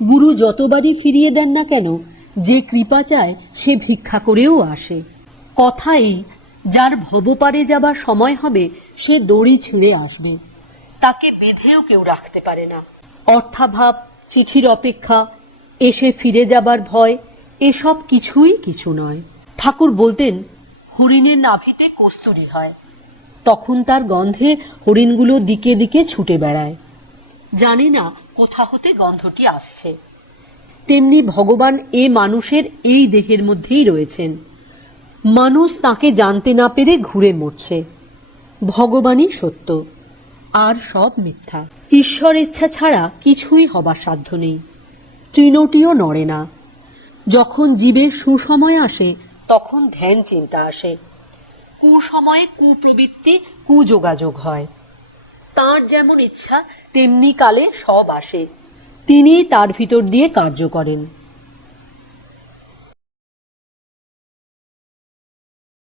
গুরু যতবারই ফিরিয়ে দেন না কেন, যে কৃপা চায় সে ভিক্ষা করেও আসে। কথা এই, যার ভবপারে যাবার সময় হবে সে দড়ি ছিঁড়ে আসবে, তাকে বেঁধেও কেউ রাখতে পারে না। অর্থাভাব, চিঠির অপেক্ষা, এসে ফিরে যাবার ভয়, এসব কিছুই কিছু নয়। ঠাকুর বলতেন, হরিণের নাভিতে কস্তুরী হয়, তখন তার গন্ধে হরিণগুলো দিকে দিকে ছুটে বেড়ায়, জানে না কোথা হতে গন্ধটি আসছে। তেমনি ভগবান এ মানুষের এই দেহের মধ্যেই রয়েছেন। মানুষ তাকে জানতে না পেরে ঘুরে মরছে। ভগবানই সত্য, আর সব মিথ্যা। ঈশ্বর ইচ্ছা ছাড়া কিছুই হবার সাধ্য নেই, তৃণটিও নড়ে না। যখন জীবের সুসময় আসে তখন ধ্যান চিন্তা আসে, কুসময়ে কুপ্রবৃত্তি, কুযোগাযোগ হয়। তাঁর যেমন ইচ্ছা তেমনি কালে সব আসে, তিনিই তার ভিতর দিয়ে কার্য করেন।